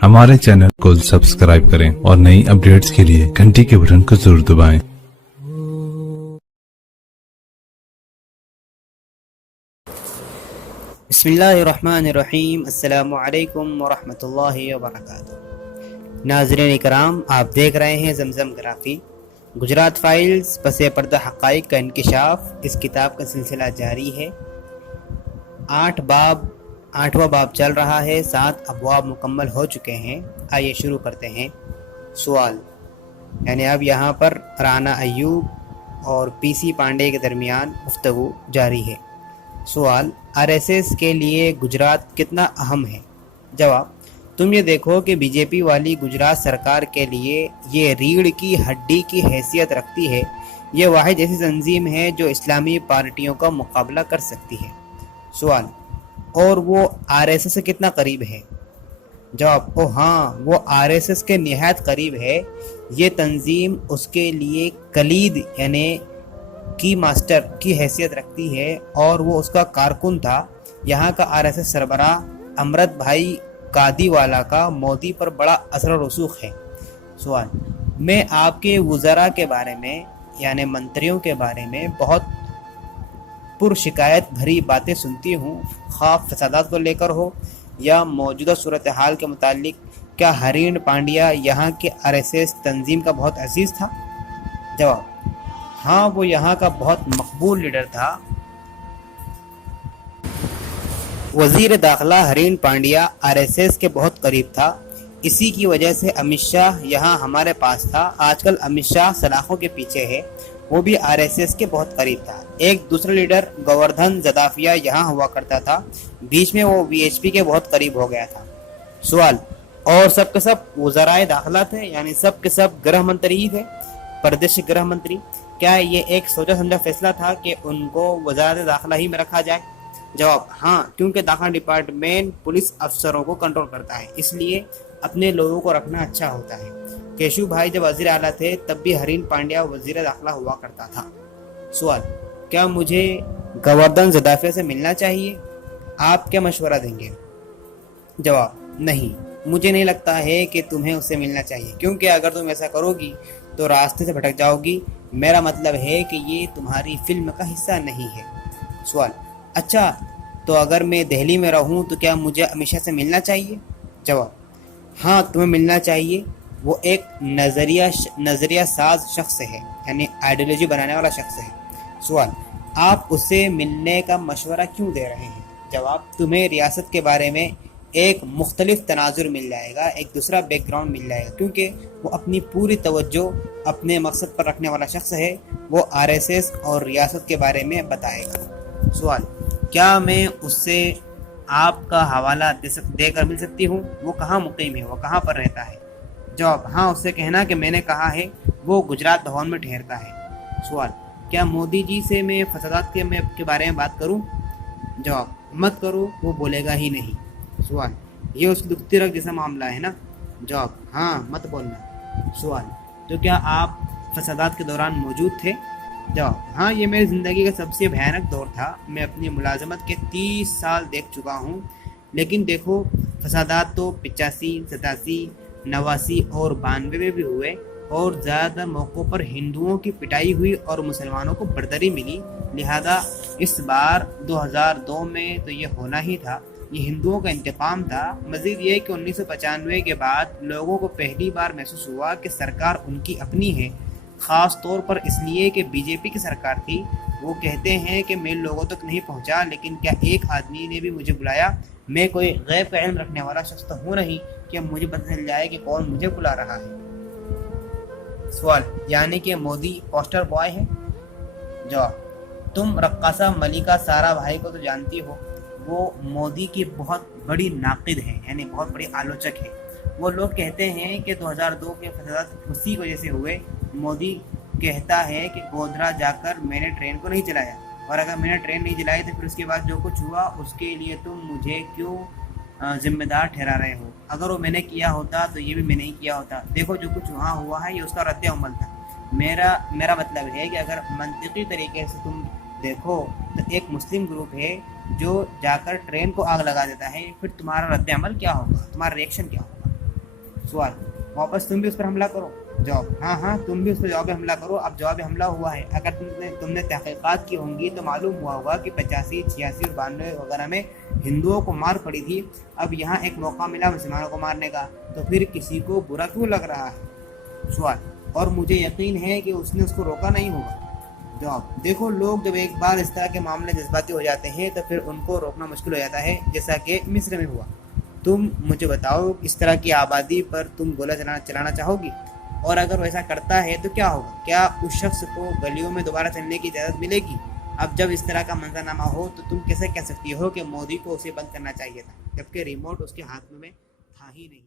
हमारे चैनल को सब्सक्राइब करें और नई अपडेट्स के लिए घंटी के बटन को जरूर दबाएं। बिस्मिल्लाहिर्रहमानिर्रहीम। अस्सलामु अलैकुम वरहमतुल्लाहि वबरकातुहू। नाज़रीन इकराम, आप देख रहे हैं ज़मज़म ग्राफी। गुजरात फाइल्स पसे पर्दा हक़ाइक़ का इंकिशाफ, इस किताब का सिलसिला जारी है। 8वां बाब चल रहा है, 7 अबवाब मुकम्मल हो चुके हैं। आइए शुरू करते हैं। सवाल यानी अब यहाँ पर राना अय्यूब और पीसी पांडे के दरमियान गुफ्तगू जारी है। सवाल, आरएसएस के लिए गुजरात कितना अहम है? जवाब, तुम ये देखो कि बीजेपी वाली गुजरात सरकार के लिए ये रीढ़ की हड्डी की हैसियत रखती है। ये वाहिद ऐसी तंजीम है जो इस्लामी पार्टियों का मुकाबला कर सकती है। सवाल, और वो आरएसएस से कितना करीब है? जवाब, ओ हाँ, वो आरएसएस के निहायत करीब है। ये तंजीम उसके लिए कलीद यानी की मास्टर की हैसियत रखती है और वो उसका कारकुन था। यहाँ का आरएसएस सरबराह अमृत भाई कादीवाला का मोदी पर बड़ा असर और रसूख है। सवाल, मैं आपके वज़रा के बारे में यानी मंत्रियों के बारे में बहुत पुरशिकायत भरी बातें सुनती हूँ, ख़ास फसादात को लेकर हो या मौजूदा सूरत हाल के मुतालिक। क्या हरीन पांड्या यहाँ के आरएसएस तंजीम का बहुत अजीज़ था? जवाब, हाँ, वो यहाँ का बहुत मकबूल लीडर था। वजीर दाखिला हरीन पांड्या आरएसएस के बहुत करीब था। इसी की वजह से अमित शाह यहाँ हमारे पास था। आजकल अमित शाह सलाखों के पीछे है, वो भी आरएसएस के बहुत करीब था। एक दूसरा लीडर गोवर्धन जदाफिया यहाँ हुआ करता था, बीच में वो वीएचपी के बहुत करीब हो गया था। सवाल, और सब के सब वज़राए दाखिला थे यानी सब के सब गृह मंत्री ही थे, प्रदेश गृह मंत्री। क्या ये एक सोचा समझा फैसला था कि उनको वज़ारत दाखिला ही में रखा जाए? जवाब, हाँ, क्योंकि दाखिला डिपार्टमेंट पुलिस अफसरों को कंट्रोल करता है, इसलिए अपने लोगों को रखना अच्छा होता है। केशु भाई जब वज़ीर आला थे तब भी हरीन पांड्या वज़ीर दाखिला हुआ करता था। सवाल, क्या मुझे गोवर्धन जदाफिया से मिलना चाहिए? आप क्या मशवरा देंगे? जवाब, नहीं, मुझे नहीं लगता है कि तुम्हें उससे मिलना चाहिए, क्योंकि अगर तुम ऐसा करोगी तो रास्ते से भटक जाओगी। मेरा मतलब है कि ये तुम्हारी फिल्म का हिस्सा नहीं है। सवाल, अच्छा, तो अगर मैं दिल्ली में रहूं तो क्या मुझे अमित शाह से मिलना चाहिए? जवाब, हाँ, तुम्हें मिलना चाहिए। वो एक नज़रिया साज शख्स है यानी आइडियोलॉजी बनाने वाला शख्स है। सवाल, आप उससे मिलने का मशवरा क्यों दे रहे हैं? जवाब, तुम्हें रियासत के बारे में एक मुख्तलिफ तनाजुर मिल जाएगा, एक दूसरा बैकग्राउंड मिल जाएगा, क्योंकि वो अपनी पूरी तवज्जो अपने मकसद पर रखने वाला शख्स है। वो आरएसएस और रियासत के बारे में बताएगा। सवाल, क्या मैं उससे आपका हवाला देकर मिल सकती हूँ? वो कहाँ मुकीम है, वो कहाँ पर रहता है? जवाब, हाँ, उससे कहना कि मैंने कहा है वो गुजरात भवन में ठहरता है। सवाल, क्या मोदी जी से मैं फसादात के बारे में बात करूँ? जवाब, मत करो, वो बोलेगा ही नहीं। सवाल, ये उसकी दुखती रग जैसा मामला है ना? जवाब, हाँ, मत बोलना। सवाल, तो क्या आप फसादात के दौरान मौजूद थे? जवाब, हाँ, ये मेरी ज़िंदगी का सबसे भयानक दौर था। मैं अपनी मुलाजमत के 30 साल देख चुका हूँ, लेकिन देखो, फसादात तो 85, 87, 89 और 92 में भी हुए और ज़्यादातर मौक़ों पर हिंदुओं की पिटाई हुई और मुसलमानों को बर्दरी मिली। लिहाजा इस बार 2002 में तो ये होना ही था, ये हिंदुओं का इंतकाम था। मज़ीद ये कि 1995 के बाद लोगों को पहली बार महसूस हुआ कि सरकार उनकी अपनी है, ख़ास तौर पर इसलिए कि बीजेपी की सरकार थी। वो कहते हैं कि मैं लोगों तक नहीं पहुंचा, लेकिन क्या एक आदमी ने भी मुझे बुलाया? मैं कोई गैब का इल्म रखने वाला शख्स तो हूँ नहीं कि मुझे पता चल जाए कि कौन मुझे बुला रहा है। सवाल, यानी कि मोदी पोस्टर बॉय है? जवाब, तुम रक्कासा मलिका सारा भाई को तो जानती हो, वो मोदी की बहुत बड़ी नाक़िद है यानी बहुत बड़ी आलोचक है। वो लोग कहते हैं कि 2002 के फसादात उसी वजह से हुए। मोदी कहता है कि गोधरा जाकर मैंने ट्रेन को नहीं चलाया, और अगर मैंने ट्रेन नहीं चलाई तो फिर उसके बाद जो कुछ हुआ उसके लिए तुम मुझे क्यों जिम्मेदार ठहरा रहे हो? अगर वो मैंने किया होता तो ये भी मैं नहीं किया होता। देखो, जो कुछ वहाँ हुआ है ये उसका रद्द अमल था। मेरा मतलब है कि अगर मंतिकी तरीके से तुम देखो तो एक मुस्लिम ग्रुप है जो जाकर ट्रेन को आग लगा देता है, फिर तुम्हारा रद्द अमल क्या होगा, तुम्हारा रिएक्शन क्या होगा? सवाल, वापस तुम भी उस पर हमला करो? जवाब, हाँ हाँ तुम भी उस पर जवाब हमला करो। अब जवाब हमला हुआ है। अगर तुमने तहकीकात की होंगी तो मालूम हुआ होगा कि 85, 86 और 92 वगैरह में हिंदुओं को मार पड़ी थी। अब यहाँ एक मौका मिला मुसलमानों को मारने का, तो फिर किसी को बुरा क्यों लग रहा है? सवाल, और मुझे यकीन है कि उसने उसको रोका नहीं होगा। जवाब, देखो लोग जब एक बार इस तरह के मामले जज्बाती हो जाते हैं तो फिर उनको रोकना मुश्किल हो जाता है, जैसा कि मिस्र में हुआ। तुम मुझे बताओ, इस तरह की आबादी पर तुम गोला चलाना चाहोगी? और अगर वैसा करता है तो क्या होगा? क्या उस शख्स को गलियों में दोबारा चलने की इजाज़त मिलेगी? अब जब इस तरह का मंजरनामा हो तो तुम कैसे कह सकती हो कि मोदी को उसे बंद करना चाहिए था, जबकि रिमोट उसके हाथ में था ही नहीं।